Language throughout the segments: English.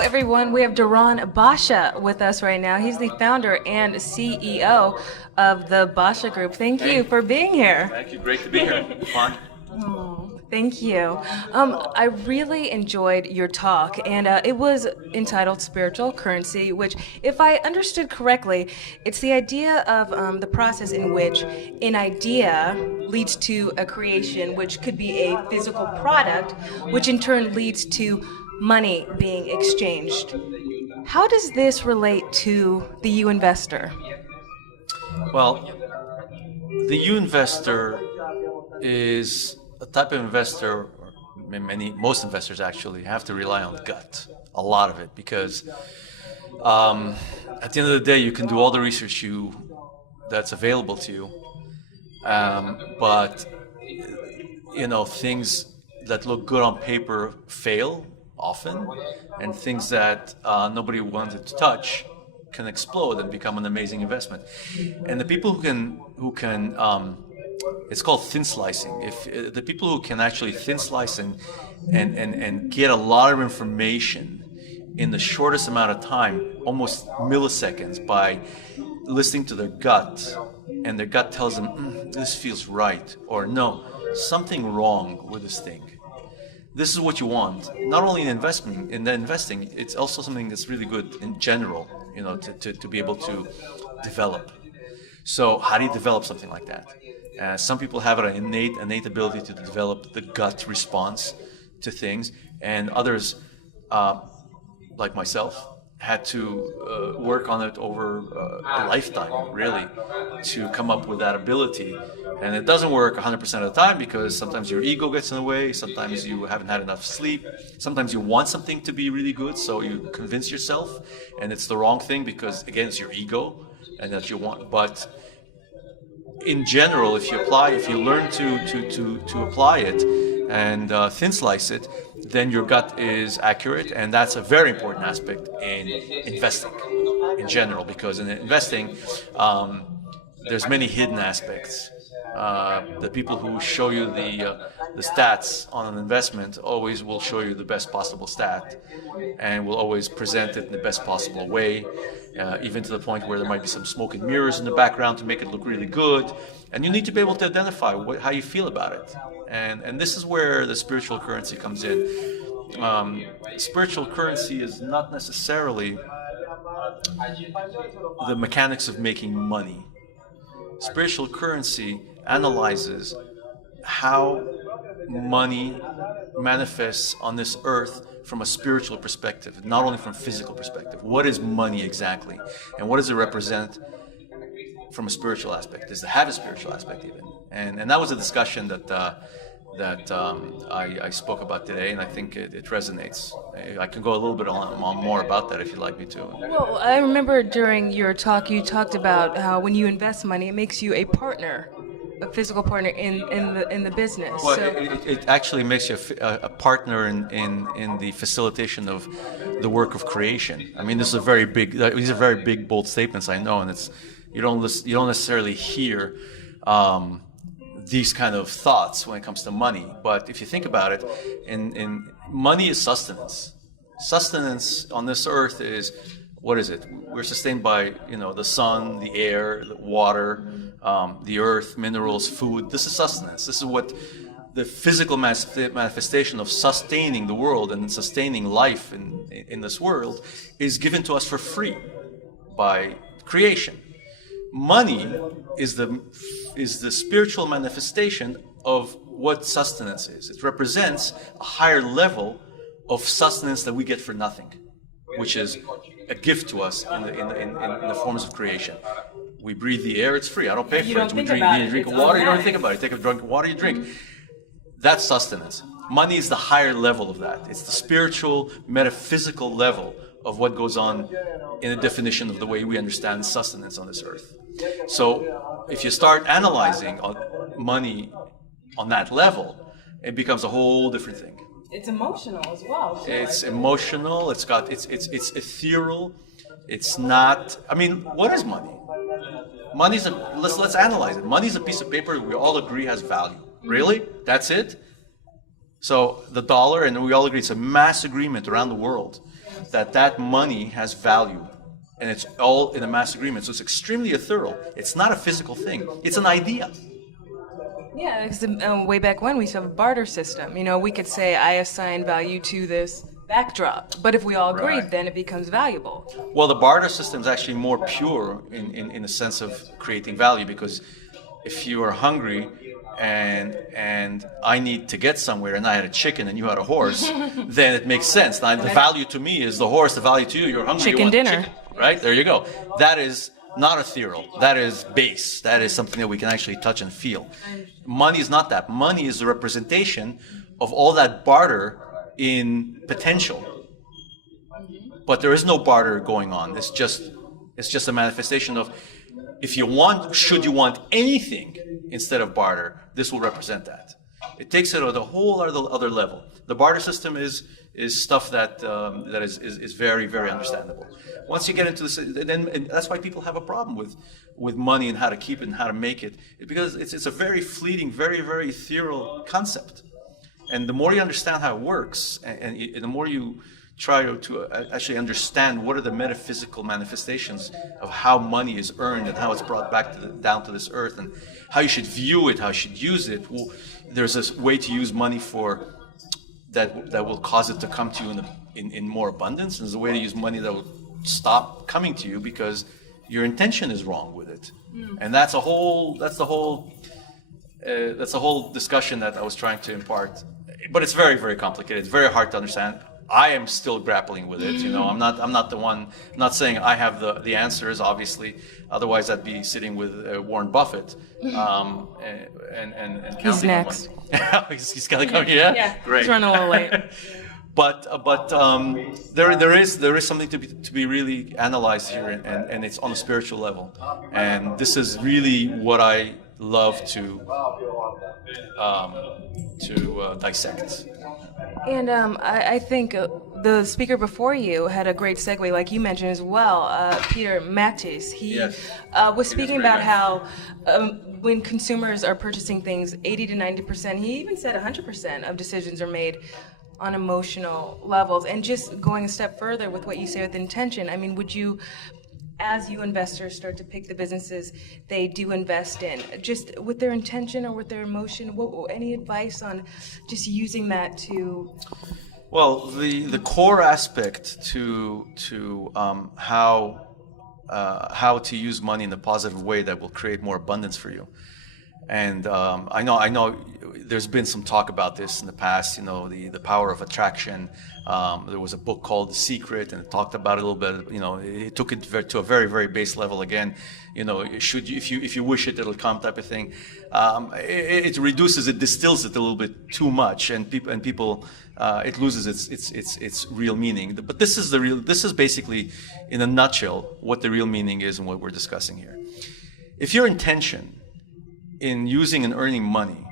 everyone. We have DORON BASHA with us right now. He's the founder and CEO of the Basha Group. Thank you for being here. Thank you. Great to be here. Fun. Thank you. I really enjoyed your talk, and it was entitled Spiritual Currency, which, if I understood correctly, it's the idea of the process in which an idea leads to a creation, which could be a physical product, which in turn leads to money being exchanged. How does this relate to the UInvestor? Well, the UInvestor is a type of investor, or most investors actually, have to rely on gut, a lot of it, because at the end of the day, you can do all the research that's available to you, but things that look good on paper fail often, and things that nobody wanted to touch can explode and become an amazing investment. And the people who can it's called thin slicing. If the people who can actually thin slice and get a lot of information in the shortest amount of time, almost milliseconds, by listening to their gut, and their gut tells them, this feels right, or no, something wrong with this thing. This is what you want. Not only in investing, it's also something that's really good in general, to be able to develop. So how do you develop something like that? Some people have an innate ability to develop the gut response to things, and others, like myself, had to work on it over a lifetime, really, to come up with that ability. And it doesnn't work 100% of the time, because sometimes your ego gets in the way, sometimes you haven't had enough sleep, sometimes you want something to be really good, so you convince yourself, and it's the wrong thing, because again, it's your ego and that you want. But in general, if you learn to apply it and thin slice it, then your gut is accurate, and that's a very important aspect in investing in general, because in investing, there's many hidden aspects. The people who show you the stats on an investment always will show you the best possible stat, and will always present it in the best possible way, even to the point where there might be some smoke and mirrors in the background to make it look really good. And you need to be able to identify how you feel about it. And this is where the spiritual currency comes in. Spiritual currency is not necessarily the mechanics of making money. Spiritual currency analyzes how money manifests on this earth from a spiritual perspective, not only from a physical perspective. What is money exactly? And what does it represent from a spiritual aspect? Does it have a spiritual aspect even? And that was a discussion that I spoke about today, and I think it resonates. I can go a little bit on more about that if you'd like me to. Well, I remember during your talk you talked about how when you invest money, it makes you a partner, a physical partner in the business. Well, it actually makes you a partner in the facilitation of the work of creation. I mean, these are very big, bold statements, I know, and you don't necessarily hear these kind of thoughts when it comes to money. But if you think about it, in money is sustenance. Sustenance on this earth is, what is it? We're sustained by the sun, the air, the water, the earth, minerals, food. This is sustenance. This is what the physical manifestation of sustaining the world and sustaining life in this world is given to us for free by creation. Money is the spiritual manifestation of what sustenance is. It represents a higher level of sustenance that we get for nothing, which is a gift to us in the forms of creation. We breathe the air; it's free. I don't pay for it. We drink water. You don't think about it. You take a drink of water, you drink. That's sustenance. Money is the higher level of that. It's the spiritual, metaphysical level of what goes on in the definition of the way we understand sustenance on this earth. So if you start analyzing money on that level, it becomes a whole different thing. It's emotional as well. It's emotional. It's ethereal. It's not. I mean, what is money? Money's let's analyze it. Money's a piece of paper we all agree has value. Really? That's it? So the dollar, and we all agree it's a mass agreement around the world that money has value, and it's all in a mass agreement. So it's extremely ethereal. It's not a physical thing. It's an idea. Yeah, because way back when we used to have a barter system. You know, we could say, I assign value to this backdrop. But if we all agreed, Right. then it becomes valuable. Well, the barter system is actually more pure in the sense of creating value, because if you are hungry and I need to get somewhere and I had a chicken and you had a horse, then it makes sense. Now, the value to me is the horse, the value to you, you're hungry, Chicken you want dinner. chicken, right? There you go. That is not ethereal. That is base. That is something that we can actually touch and feel. Money is not that. Money is the representation of all that barter in potential. But there is no barter going on. It's just a manifestation of, if you want, should you want anything instead of barter, this will represent that. It takes it at a whole other level. The barter system is stuff that is very, very understandable. Once you get into this, and that's why people have a problem with money and how to keep it and how to make it, because it's a very fleeting, very, very ethereal concept. And the more you understand how it works, and the more you try to actually understand what are the metaphysical manifestations of how money is earned and how it's brought back down to this earth, and how you should view it, how you should use it. Well, there's this way to use money for that will cause it to come to you in more abundance, and there's a way to use money that will stop coming to you because your intention is wrong with it. And that's the whole discussion that I was trying to impart. But it's very, very complicated. It's very hard to understand. I am still grappling with it. You know, I'm not the one. I'm not saying I have the answers. Obviously, otherwise I'd be sitting with Warren Buffett and counting. He's next. He's got to come. Yeah, great. He's running a little late. But there is something to be really analyzed here, and it's on a spiritual level, and this is really what I love to dissect. And I think the speaker before you had a great segue, like you mentioned as well, Peter Mattis. He was speaking about how when consumers are purchasing things, 80 to 90%, he even said 100% of decisions are made on emotional levels. And just going a step further with what you say with intention, I mean, would you, as you investors start to pick the businesses they do invest in, just with their intention or with their emotion, any advice on just using that to? Well, the core aspect to how to use money in a positive way that will create more abundance for you. And I know there's been some talk about this in the past, you know, the power of attraction. There was a book called The Secret, and it talked about it a little bit. You know, it took it to a very, very base level again. You know, if you wish it, it'll come type of thing. It reduces it, distills it a little bit too much, and people it loses its real meaning. But this is basically, in a nutshell, what the real meaning is and what we're discussing here. If your intention in using and earning money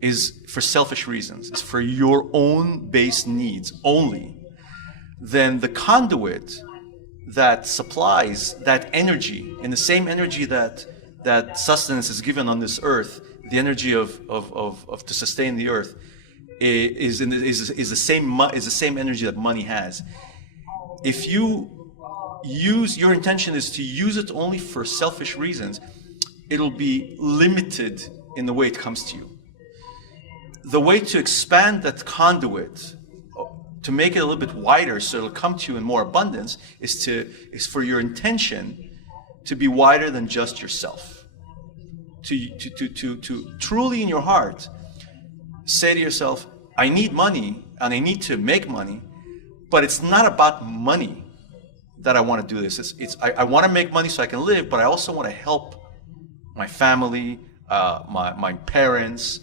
is for selfish reasons, is for your own base needs only, then the conduit that supplies that energy, in the same energy that sustenance is given on this earth, the energy of to sustain the earth, is the same energy that money has. If your intention is to use it only for selfish reasons, it'll be limited in the way it comes to you. The way to expand that conduit, to make it a little bit wider so it'll come to you in more abundance, is for your intention to be wider than just yourself. To truly in your heart say to yourself, I need money and I need to make money, but it's not about money that I want to do this. I want to make money so I can live, but I also want to help my family, my parents,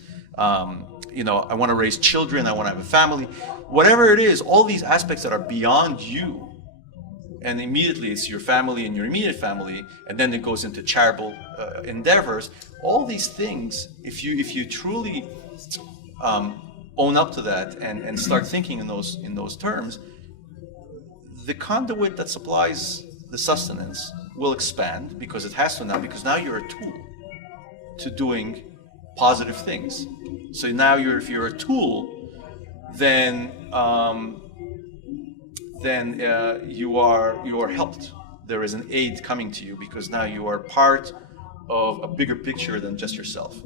you know, I want to raise children, I want to have a family. Whatever it is, all these aspects that are beyond you, and immediately it's your family and your immediate family, and then it goes into charitable endeavors. All these things, if you truly own up to that and start thinking in those terms, the conduit that supplies the sustenance will expand, because it has to now, because now you're a tool to doing positive things. So now if you're a tool, then then you are helped. There is an aid coming to you because now you are part of a bigger picture than just yourself.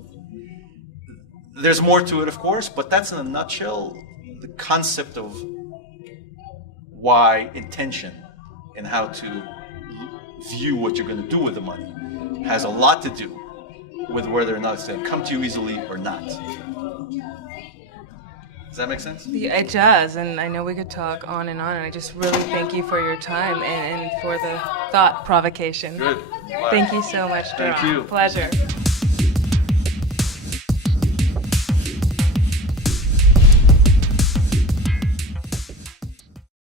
There's more to it, of course, but that's in a nutshell the concept of why intention and how to view what you're going to do with the money has a lot to do with whether or not it's going to come to you easily or not. Does that make sense? Yeah, it does, and I know we could talk on, and I just really thank you for your time and for the thought provocation. Good. Thank you so much, Doron. Thank you. Pleasure.